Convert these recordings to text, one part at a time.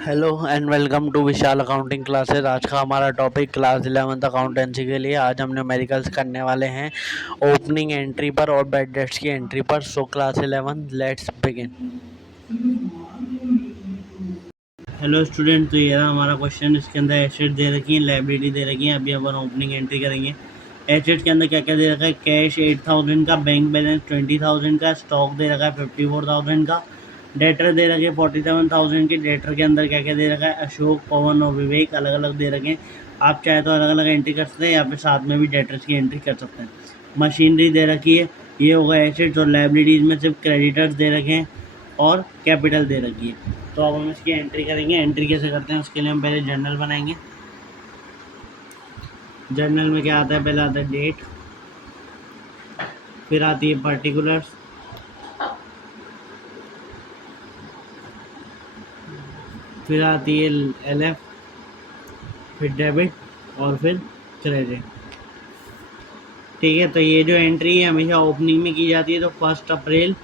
Hello and welcome to Vishal accounting classes. आज का हमारा टॉपिक क्लास 11th अकाउंटेंसी के लिए। आज हम न्यूमेरिकल्स करने वाले हैं ओपनिंग एंट्री पर और बैड डेट्स की एंट्री पर। So class 11 let's begin. Hello student, तो ये रहा हमारा क्वेश्चन। इसके अंदर एसेट दे रखी है, लायबिलिटी दे रखी है। अभी अपन ओपनिंग एंट्री करेंगे। एसेट के अंदर क्या क्या दे रखा है? कैश 8000 का, बैंक बैलेंस 20000 का, स्टॉक दे रखा है 54000 का, डेटर दे रखे 47,000 के। डेटर के अंदर क्या क्या दे रखा है? अशोक, पवन और विवेक अलग अलग दे रखे हैं। आप चाहे तो अलग अलग एंट्री कर सकते हैं, यहाँ पे साथ में भी डेटर्स की एंट्री कर सकते हैं। मशीनरी दे रखी है, ये होगा एसेट्स। और लाइबिलिटीज़ में सिर्फ क्रेडिटर्स दे रखे हैं और कैपिटल दे रखी है। तो अब हम इसकी एंट्री करेंगे। एंट्री कैसे करते हैं उसके लिए हम पहले जर्नल बनाएंगे। जर्नल में क्या आता है? पहले आता है डेट, फिर आती है पर्टिकुलर्स, फिर आती है LF, फिर डेबिट और फिर क्रेडिट। ठीक है, तो ये जो एंट्री है हमेशा ओपनिंग में की जाती है। तो 1 अप्रैल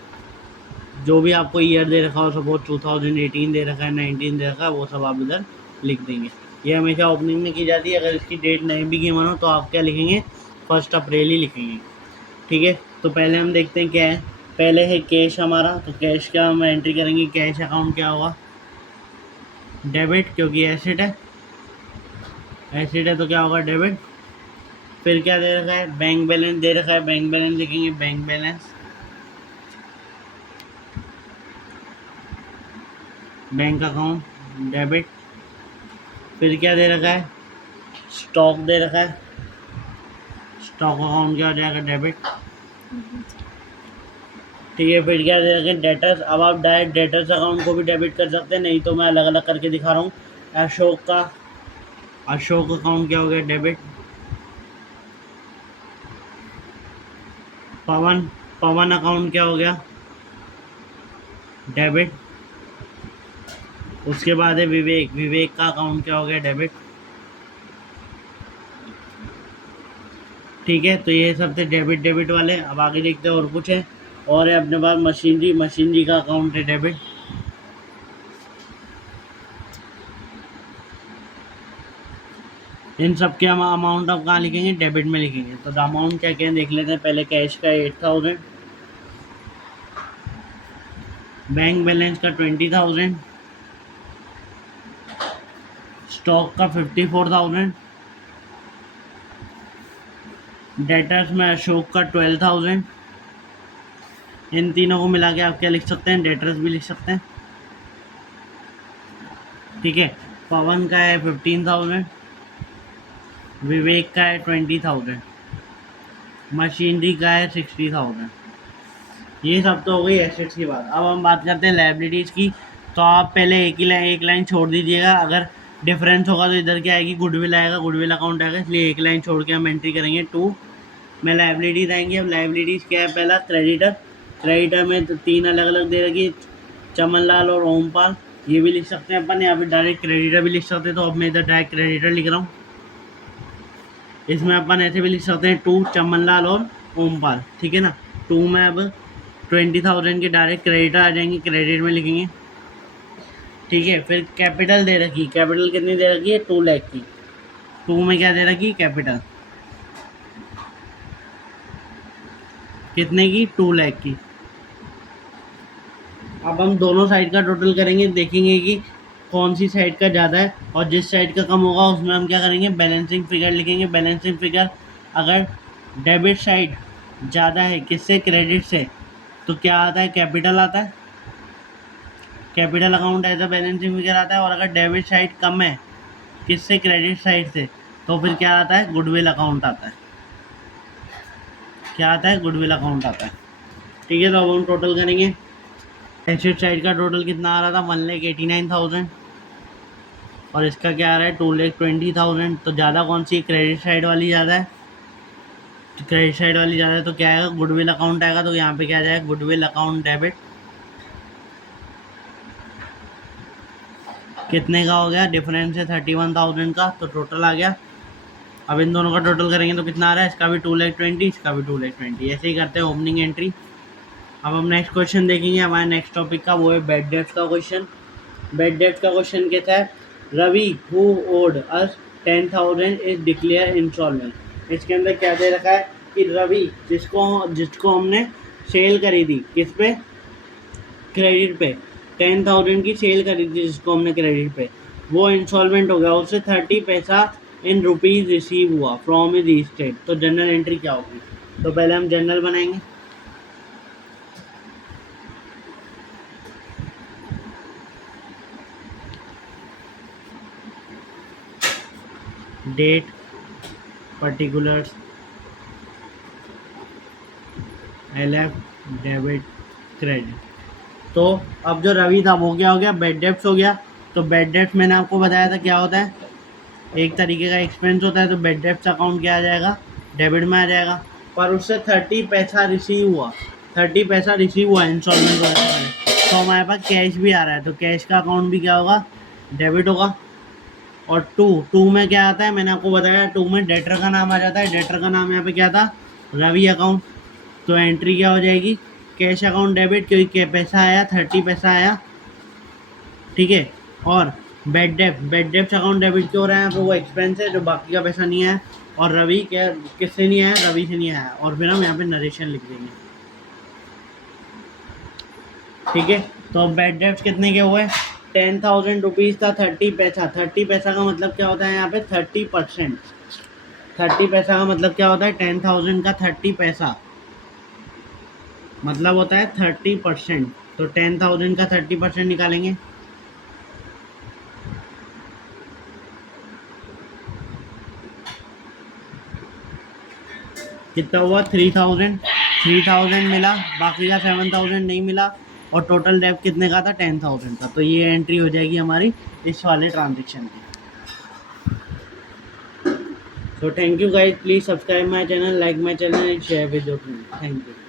जो भी आपको ईयर दे रखा हो, सपोज 2018 दे रखा है, 19 दे रखा है, वो सब आप इधर लिख देंगे। ये हमेशा ओपनिंग में की जाती है। अगर इसकी डेट नहीं भी गिवन हो तो आप क्या लिखेंगे? 1 अप्रैल ही लिखेंगे। ठीक है, तो पहले हम देखते हैं क्या है। पहले है कैश हमारा, तो कैश का हम एंट्री करेंगे। कैश अकाउंट क्या होगा? डेबिट, क्योंकि एसेट है। एसेट है तो क्या होगा? डेबिट। फिर क्या दे रखा है? बैंक बैलेंस दे रखा है, बैंक बैलेंस लिखेंगे। Bank balance, bank account, debit. फिर क्या दे रखा है? स्टॉक दे रखा है। स्टॉक अकाउंट क्या हो जाएगा? डेबिट। ठीक है, फिर क्या दे रखा है? डेटर्स। अब आप डायरेक्ट डेटर्स अकाउंट को भी डेबिट कर सकते हैं, नहीं तो मैं अलग अलग करके दिखा रहा हूँ। अशोक का, अशोक अकाउंट क्या हो गया? डेबिट। पवन, पवन अकाउंट क्या हो गया? डेबिट। उसके बाद है विवेक, विवेक का अकाउंट क्या हो गया? डेबिट। ठीक है, तो ये सब थे डेबिट डेबिट वाले। अब आगे देखते हैं और कुछ है। और है अपने पास मशीनरी, मशीनरी का अकाउंट है डेबिट। इन सब के हम अमाउंट अब कहाँ लिखेंगे? डेबिट में लिखेंगे। तो अमाउंट क्या क्या है देख लेते हैं। पहले कैश का 8000, बैंक बैलेंस का 20,000, स्टॉक का 54,000, डेटर्स में अशोक का 12,000। इन तीनों को मिला के आप क्या लिख सकते हैं? डेटर्स भी लिख सकते हैं। ठीक है, पवन का है 15,000, विवेक का है 20,000, मशीनरी का है 60,000। ये सब तो हो गई एसेट्स की बात। अब हम बात करते हैं लायबिलिटीज़ की। तो आप पहले एक लाइन छोड़ दीजिएगा। अगर डिफरेंस होगा तो इधर क्या आएगी? गुडविल आएगा, गुडविल अकाउंट आएगा, इसलिए एक लाइन छोड़ के हम एंट्री करेंगे 2 में। लायबिलिटीज़ आएंगी। अब लायबिलिटीज़ क्या है? पहला क्रेडिटर। क्रेडिटर में तो 3 अलग अलग दे रखी, चमनलाल और ओमपाल। ये भी लिख सकते हैं अपन, यहाँ पे डायरेक्ट क्रेडिटर भी लिख सकते हैं। तो अब मैं इधर डायरेक्ट क्रेडिटर लिख रहा हूँ। इसमें अपन ऐसे भी लिख सकते हैं 2 चमनलाल और ओमपाल। ठीक है ना। 2 में अब 20,000 के डायरेक्ट क्रेडिटर आ जाएंगे, क्रेडिट में लिखेंगे। ठीक है, फिर कैपिटल दे रखी। कैपिटल कितनी दे रखी है? 2 लाख की। 2 में क्या दे रखी? कैपिटल कितने की? 2 लाख की। अब हम दोनों साइड का टोटल करेंगे, देखेंगे कि कौन सी साइड का ज़्यादा है, और जिस साइड का कम होगा उसमें हम क्या करेंगे? बैलेंसिंग फिगर लिखेंगे। बैलेंसिंग फिगर, अगर डेबिट साइड ज़्यादा है किससे? क्रेडिट से, तो क्या आता है? कैपिटल आता है। Capital account as a balancing figure आता है। और अगर डेबिट साइड कम है किससे? क्रेडिट साइड से, तो फिर क्या आता है? गुडविल अकाउंट आता है। क्या आता है? गुडविल अकाउंट आता है। ठीक है, तो अब हम टोटल करेंगे। एसेट साइड का टोटल कितना आ रहा था? 1,89,000। और इसका क्या आ रहा है? 2,20,000। तो ज़्यादा कौन सी? क्रेडिट साइड वाली ज़्यादा है। तो क्रेडिट साइड वाली ज़्यादा है तो क्या आएगा? गुडविल अकाउंट आएगा। तो यहाँ पे क्या आ जाएगा? Goodwill account debit. कितने का हो गया? डिफरेंस है 31,000 का, तो टोटल आ गया। अब इन दोनों का टोटल करेंगे तो कितना आ रहा है? इसका भी 2,20,000, इसका भी 2,20,000। ऐसे ही करते हैं ओपनिंग एंट्री। अब हम नेक्स्ट क्वेश्चन देखेंगे। हमारे नेक्स्ट टॉपिक का वो है बैड डेट्स का क्वेश्चन। बेड डेब्ट का क्वेश्चन कहता है Ravi who owed us 10,000 is declare instalment. इसके अंदर क्या दे रखा है कि रवि जिसको हमने सेल करी थी किस पे, क्रेडिट पे, 10,000 की सेल करी थी जिसको हमने क्रेडिट पे, वो इंस्टॉलमेंट हो गया, उससे 30 पैसा इन रुपीज़ रिसीव हुआ फ्रॉम हिज स्टेट। तो जनरल एंट्री क्या होगी? तो पहले हम जनरल बनाएंगे। Date, particulars, LF, debit, credit. तो अब जो रवि था वो क्या हो गया, बेड डेब्ट्स हो गया। तो बेड डेब्ट्स मैंने आपको बताया था क्या होता है, एक तरीके का एक्सपेंस होता है। तो बेड डेब्ट्स अकाउंट क्या आ जाएगा, डेबिट में आ जाएगा। पर उससे 30 पैसा रिसीव हुआ, 30 पैसा रिसीव हुआ इंस्टॉलमेंट होने से पहले। तो हमारे पास कैश भी आ रहा है, तो कैश का अकाउंट भी क्या होगा, डेबिट होगा। और टू में क्या आता है, मैंने आपको बताया, टू में डेटर का नाम आ जाता है। डेटर का नाम यहाँ पे क्या था, रवि अकाउंट। तो एंट्री क्या हो जाएगी, कैश अकाउंट डेबिट, क्योंकि पैसा आया 30 पैसा आया, ठीक है। और बेड डेब्ट अकाउंट डेबिट क्यों हो रहा है, तो वो एक्सपेंस है जो बाकी का पैसा नहीं आया। और रवि क्या किससे नहीं आया, रवि से नहीं आया। और फिर हम यहाँ पे नरेशन लिख देंगे, ठीक है। तो बेड डेब्ट कितने के हुए, 10,000 रुपीज़ था, 30 पैसा। 30 पैसा का मतलब क्या होता है यहाँ पे, 30%। 30 पैसा का मतलब क्या होता है, 10,000 का 30 पैसा मतलब होता है 30%। तो 10,000 का 30% निकालेंगे, कितना हुआ, 3,000। 3,000 मिला, बाकी का 7,000 नहीं मिला। और टोटल डेब्ट कितने का था, 10,000 का। तो ये एंट्री हो जाएगी हमारी इस वाले ट्रांजेक्शन की। So thank you guys, please subscribe my channel, like my channel and share with your friends. Thank you.